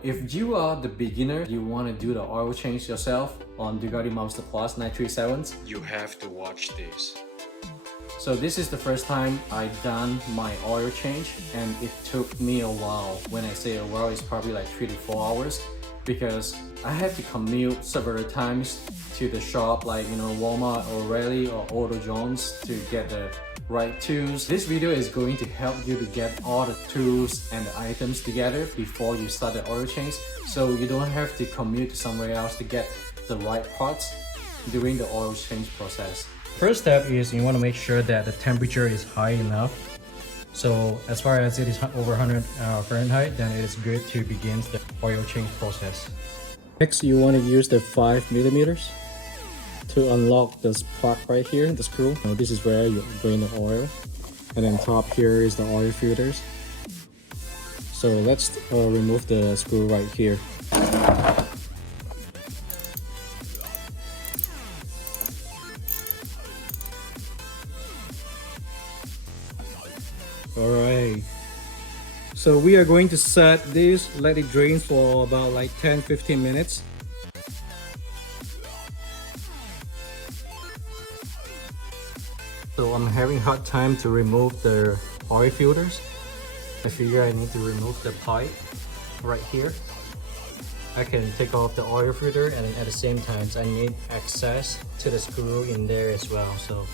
If you are the beginner, you want to do the oil change yourself on Ducati Monster Plus 937s, you have to watch this. so this is the first time I done my oil change, and it took me a while. When I say a while, it's probably like 3 to 4 hours, because I had to commute several times to the shop like Walmart or Raleigh or Auto Jones to get the right tools. This video is going to help you to get all the tools and the items together before you start the oil change, so you don't have to commute somewhere else to get the right parts during the oil change process. First step is you want to make sure that the temperature is high enough. So as far as it is over 100 Fahrenheit, then it is good to begin the oil change process. Next, you want to use the 5 millimeters to unlock this plug right here, the screw. Now this is where you drain the oil, and then top here is the oil filters. So let's remove the screw right here. Alright, so we are going to set this, let it drain for about like 10-15 minutes. So I'm having hard time to remove the oil filters. I figure I need to remove the pipe right here. I can take off the oil filter, and at the same time I need access to the screw in there as well. So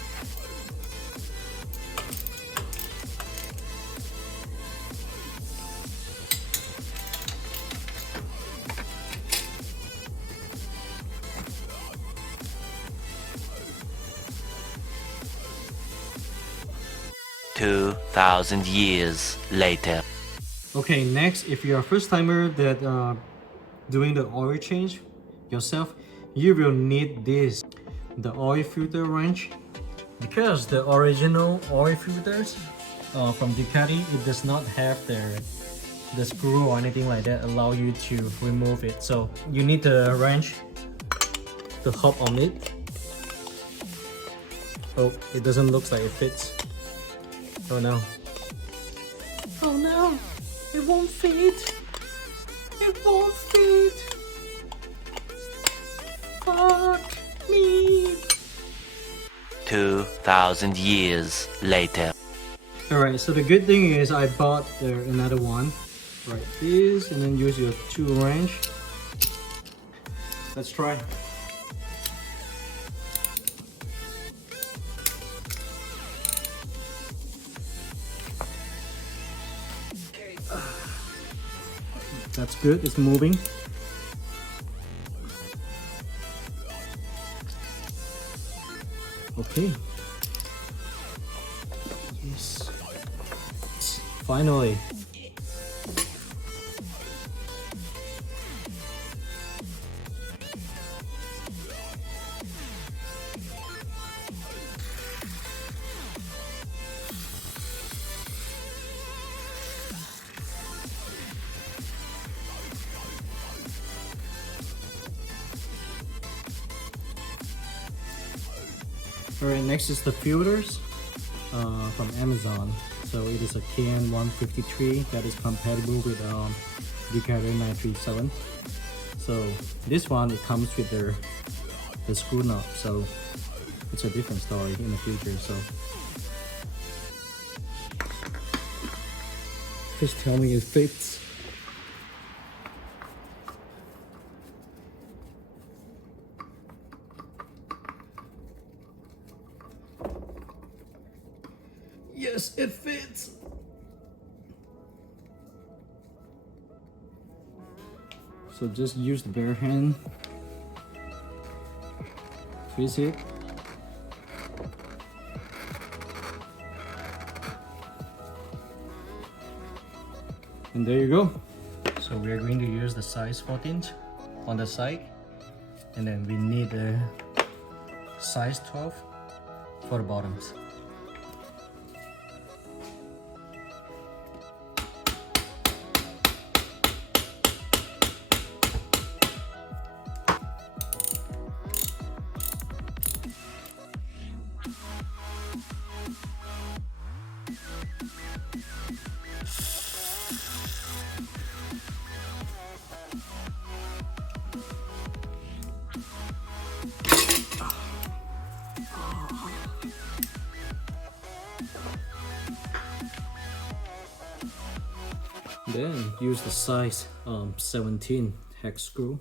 2,000 years later. okay, next, if you're a first timer that doing the oil change yourself, you will need this, the oil filter wrench, because the original oil filters from Ducati, it does not have the screw or anything like that allow you to remove it. So you need the wrench to hop on it. Oh, it doesn't look like it fits. Oh no. Oh no! It won't fit! It won't fit! Fuck me! 2,000 years later. Alright, so the good thing is I bought another one. Right, this, and then use your tool wrench. Let's try. That's good, it's moving. Okay. Yes. Finally. Alright, next is the filters from Amazon. So it is a KN153 that is compatible with Ducati 937. So this one, it comes with the screw knob, so it's a different story in the future. So please tell me it fits. Yes, it fits. So just use the bare hand, twist it, and there you go. So we are going to use the size 14 on the side, and then we need a size 12 for the bottoms. Then use the size 17 hex screw.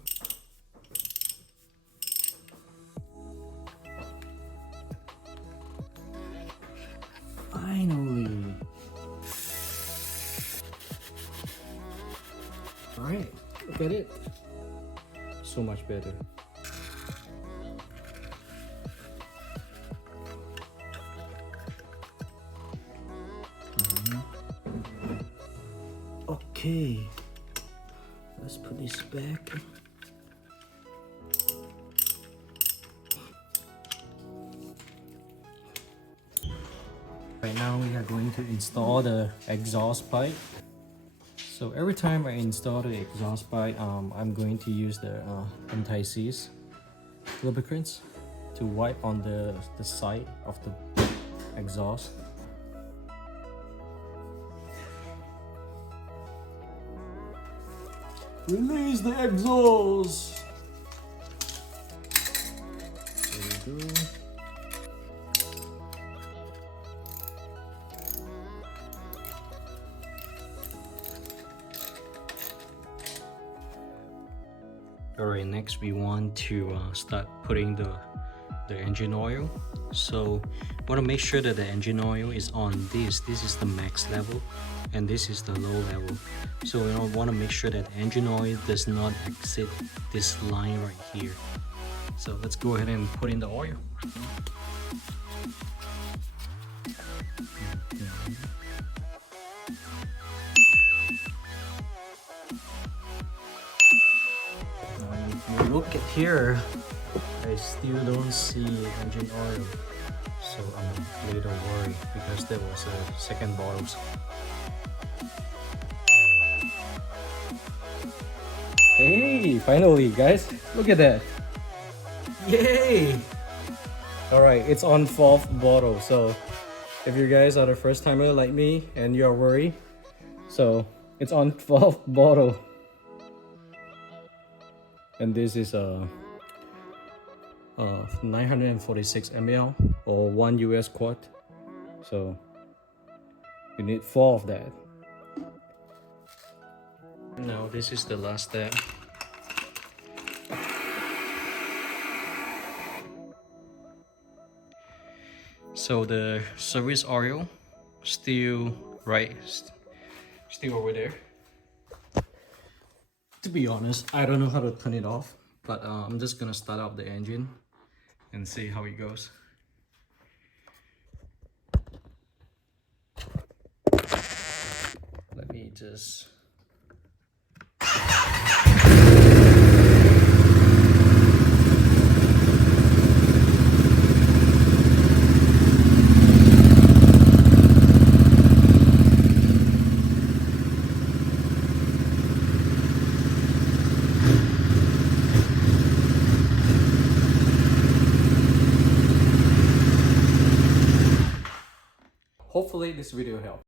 Finally. Alright, look at it. So much better. Okay, let's put this back. Right now we are going to install the exhaust pipe. So every time I install the exhaust pipe, I'm going to use the anti-seize lubricants to wipe on the side of the exhaust. Release the exhaust! There we go. Alright, next we want to start putting the engine oil. So want to make sure that the engine oil is on this is the max level and this is the low level. So we want to make sure that engine oil does not exceed this line right here. So let's go ahead and put in the oil. If you look at here, I still don't see engine oil, so I'm a little worried because there was a second bottle. Hey, finally guys, look at that. Yay! Alright, it's on 4th bottle, so if you guys are the first timer like me and you're worried, so it's on 4th bottle. And this is a 946 ml or 1 US quart, so you need 4 of that. Now this is the last step. So the service oil still still over there. To be honest, I don't know how to turn it off, but I'm just gonna start up the engine and see how it goes. Let me just... Hopefully this video helped.